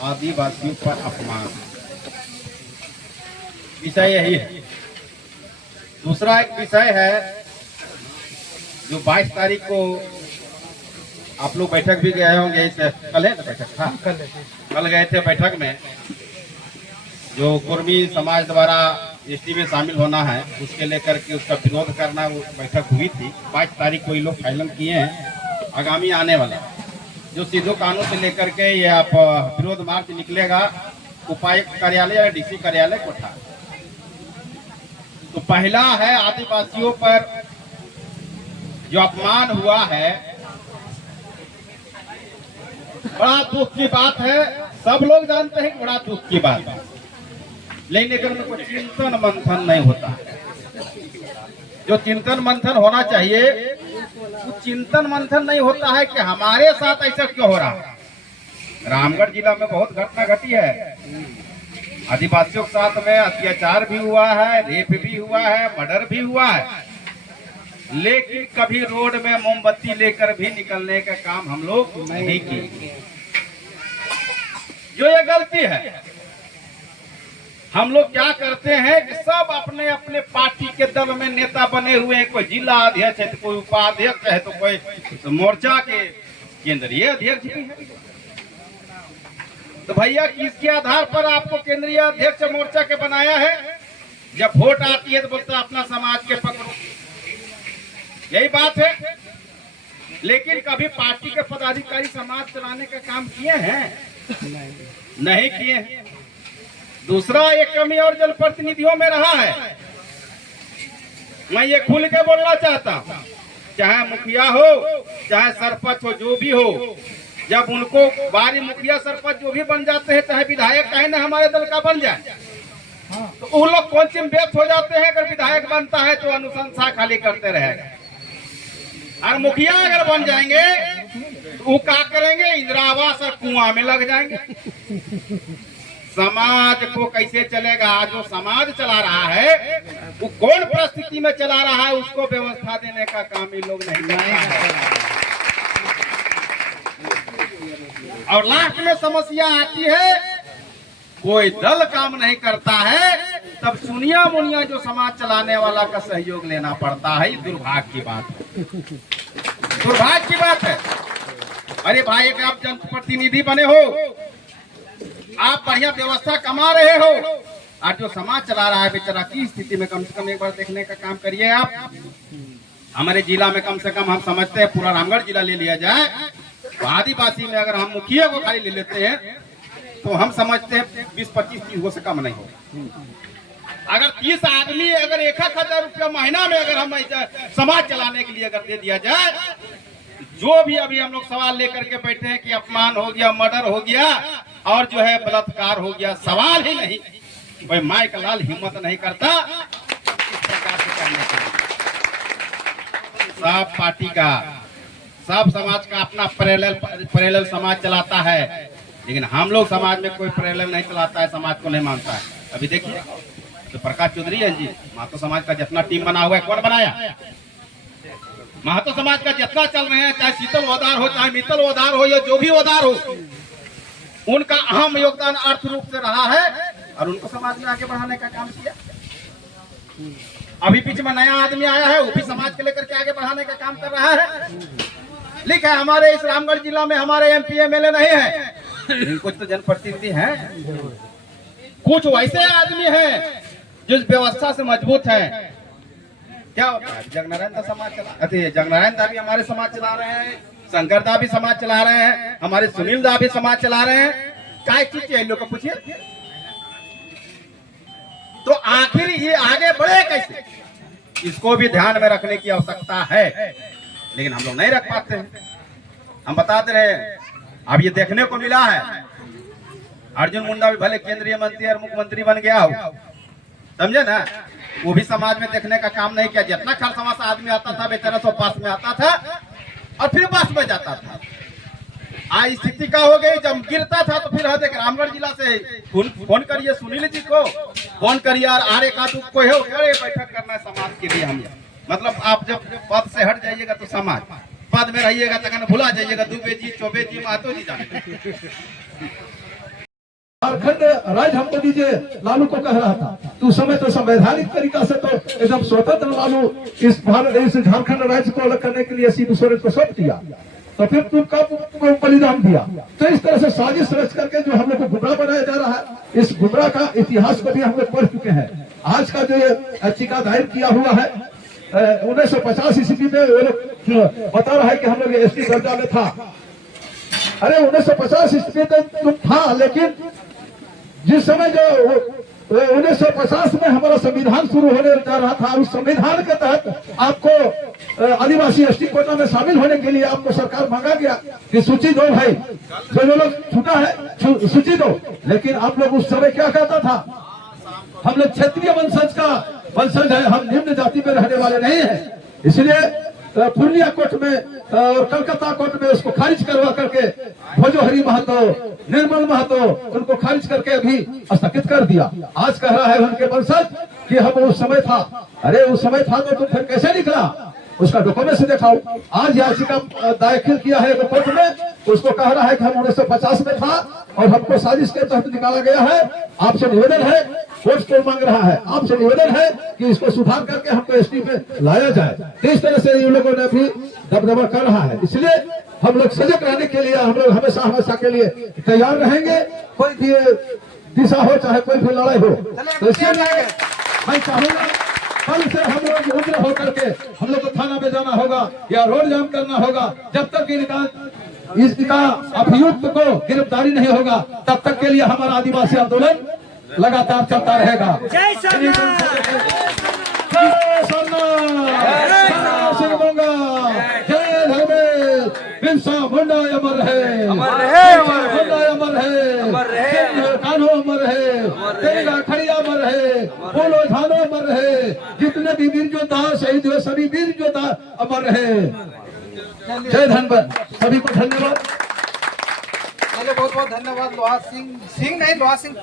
आदिवासियों पर अपमान, विषय यही है। दूसरा एक विषय है जो 22 तारीख को आप लोग बैठक भी गए होंगे, इसे कल है ना बैठक था, कल गए थे बैठक में, जो कुर्मी समाज द्वारा एसटी में शामिल होना है उसके लेकर के उसका विरोध करना, वो बैठक हुई थी। 22 तारीख को ये लोग फाइनल किए हैं आगामी आने वाला जो सीधो कानून से लेकर के ये आप विरोध मार्च निकलेगा उपायुक्त कार्यालय या डीसी कार्यालय कोठा। तो पहला है आदिवासियों पर जो अपमान हुआ है, बड़ा दुख की बात है। सब लोग जानते हैं कि बड़ा दुख की बात है, लेकिन अगर में कोई चिंतन मंथन नहीं होता, जो चिंतन मंथन होना चाहिए वो चिंतन मंथन नहीं होता है कि हमारे साथ ऐसा क्यों हो रहा है। रामगढ़ जिला में बहुत घटना घटी है, आदिवासियों के साथ में अत्याचार भी हुआ है, रेप भी हुआ है, मर्डर भी हुआ है, लेकिन कभी रोड में मोमबत्ती लेकर भी निकलने का काम हम लोग नहीं किए। जो ये गलती है, हम लोग क्या करते हैं कि सब अपने अपने पार्टी के दल में नेता बने हुए हैं, कोई जिला अध्यक्ष है तो कोई उपाध्यक्ष है तो कोई मोर्चा के केंद्रीय अध्यक्ष भी है। तो भैया किसके आधार पर आपको केंद्रीय अध्यक्ष मोर्चा के बनाया है? जब वोट आती है तो बोलते अपना समाज के पकड़ो, यही बात है। लेकिन कभी पार्टी के पदाधिकारी समाज चलाने का काम किए हैं? नहीं किए हैं। दूसरा एक कमी और जनप्रतिनिधियों में रहा है, मैं ये खुल के बोलना चाहता हूँ, चाहे मुखिया हो चाहे सरपंच हो, जो भी हो, जब उनको बारी मुखिया सरपंच जो भी बन जाते हैं, चाहे विधायक कहे ना हमारे दल का बन जाए, तो उन लोग कौन सी व्यस्त हो जाते हैं। अगर विधायक बनता है तो अनुशंसा खाली करते रहेगा, और मुखिया अगर बन जाएंगे तो वो क्या करेंगे, इंदिरा आवास और कुआं में लग जाएंगे। समाज को कैसे चलेगा? जो समाज चला रहा है वो कौन परिस्थिति में चला रहा है, उसको व्यवस्था देने का काम ये लोग नहीं करेंगे। और लास्ट में समस्या आती है, कोई दल काम नहीं करता है, तब सुनिया मुनिया जो समाज चलाने वाला का सहयोग लेना पड़ता है। दुर्भाग्य की बात है, दुर्भाग्य की बात है। अरे भाई, आप जनप्रतिनिधि बने हो, आप बढ़िया व्यवस्था कमा रहे हो, और जो समाज चला रहा है बेचारा की स्थिति में कम से कम एक बार देखने का काम करिए आप। हमारे जिला में कम से कम हम समझते हैं, पूरा रामगढ़ जिला ले लिया जाए तो आदिवासी में अगर हम मुखिया को खाली ले लेते हैं तो हम समझते हैं 20-25-30 से कम नहीं होगा। अगर 30 आदमी अगर 1,000 रुपया महीना में अगर हम समाज चलाने के लिए अगर दे दिया जाए, जो भी अभी हम लोग सवाल लेकर के बैठे हैं कि अपमान हो गया, मर्डर हो गया और जो है बलात्कार हो गया, सवाल ही नहीं, भाई माइक लाल हिम्मत नहीं करता इस प्रकार से करने के। सब पार्टी का, सब समाज का अपना पैरेलल समाज चलाता है, लेकिन हम लोग समाज में कोई पैरेलल नहीं चलाता है, समाज को नहीं मानता है। अभी देखिए तो प्रकाश चौधरी है जी, महतो समाज का जितना टीम बना हुआ है, कौन बनाया? महतो समाज का जितना चल रहे हैं, चाहे शीतल ओदार हो, चाहे मित्तल ओदार हो, या जो भी ओदार हो, उनका अहम योगदान अर्थ रूप से रहा है और उनको समाज में आगे बढ़ाने का काम किया। अभी बीच में नया आदमी आया है, वो भी समाज के लेकर के आगे बढ़ाने का काम कर रहा है। लिखा है हमारे इस रामगढ़ जिला में हमारे MP MLA नहीं है, कुछ तो जनप्रतिनिधि हैं, कुछ वैसे आदमी हैं जो व्यवस्था से मजबूत है। क्या होता है, जगनारायण दा समाज चला, जगनारायण दा भी हमारे समाज चला रहे हैं, शंकर दा भी समाज चला रहे हैं, हमारे सुनील दा भी समाज चला रहे हैं। क्या चीज है लोग को पूछिए, तो आखिर ये आगे बढ़े कैसे, इसको भी ध्यान में रखने की आवश्यकता है, लेकिन हम लोग नहीं रख पाते हैं। हम बताते रहे, अब ये देखने को मिला है, अर्जुन मुंडा भी भले केंद्रीय मंत्री और मुख्यमंत्री बन गया हो, समझे ना, वो भी समाज में देखने का काम नहीं किया। जितना खरसमा से आदमी आता था बेचारा सो पास में आता था और फिर बस में जाता था। आज स्थिति का हो गई, जब गिरता था तो फिर देख रामगढ़ जिला से फोन करिए सुनील जी को, फोन करिए और एक आदमी को हो बैठक करना है समाज के लिए। हम मतलब आप जब पद से हट जाइएगा तो समाज, पद में रहिएगा तो भुला जाइएगा, दुबे जी, चौबे जी, महतो जी जाने। झारखंड राज्य हमको दीजिए लालू को कह रहा था। तो उस समय तो संवैधानिक तरीका से तो एकदम स्वतंत्र लालू इस झारखंड राज्य को अलग करने के लिए शिबू सोरेन को सौंप दिया। तो फिर तुम कब बलिदान दिया? तो इस तरह से साजिश रच करके जो हम लोग को गुमराह बनाया जा रहा है, इस गुमराह का इतिहास को भी हम लोग पढ़ चुके हैं। आज का जो याचिका दायर किया हुआ है 1950 ईस्वी में, वो लोग बता रहा है कि हम लोग एसटी दर्जा में था। अरे 1950 ईस्वी में तुम था, लेकिन जिस समय जो 1950 में हमारा संविधान शुरू होने जा रहा था, उस संविधान के तहत आपको आदिवासी एसटी कोटा में शामिल होने के लिए आपको सरकार मांगा गया कि सूची दो भाई, जो लोग छूटा है सूची दो। लेकिन आप लोग उस समय क्या कहता था? हम लोग क्षेत्रीय वंशज है, हम निम्न जाति में रहने वाले नहीं है। इसलिए पूर्णिया कोर्ट में और कलकत्ता कोर्ट में उसको खारिज करवा करके भोजोहरी महतो, निर्मल महतो, उनको खारिज करके अभी स्थगित कर दिया। आज कह रहा है उनके वंशज कि हम उस समय था। अरे उस समय था तो तुम फिर कैसे निकला? उसका डॉक्यूमेंट दिखाओ। आज याचिका दाखिल किया है कोर्ट में, उसको कह रहा है कि हम 1950 में था और हमको साजिश के तहत निकाला गया है। आपसे निवेदन है, कोर्ट को मांग रहा है, आपसे निवेदन है कि इसको सुधार करके हमको एसटी में लाया जाए। इस तरह से इन लोगों ने भी दबदबा कर रहा है। इसलिए हम लोग सजग रहने के लिए हम लोग हमेशा के लिए तैयार रहेंगे। कोई भी दिशा हो, चाहे कोई भी लड़ाई हो, तो इसलिए मैं चाहूंगा कल से हम लोग उग्र होकर के हम लोग को थाना में जाना होगा या रोड जाम करना होगा। जब तक इसका अभियुक्त को गिरफ्तारी नहीं होगा, तब तक के लिए हमारा आदिवासी आंदोलन लगातार चलता रहेगा। जय धर्मेश, बिरसा मुंडा अमर है, अमर है, कान्हो अमर है, तेरा खड़िया अमर है, बोलो धानो अमर है। जितने भी वीर योद्धा शहीद हुए सभी वीर योद्धा अमर है। जय धनबाद, सभी को धन्यवाद। बहुत बहुत धन्यवाद। लोहा सिंह नहीं, लोहा सिंह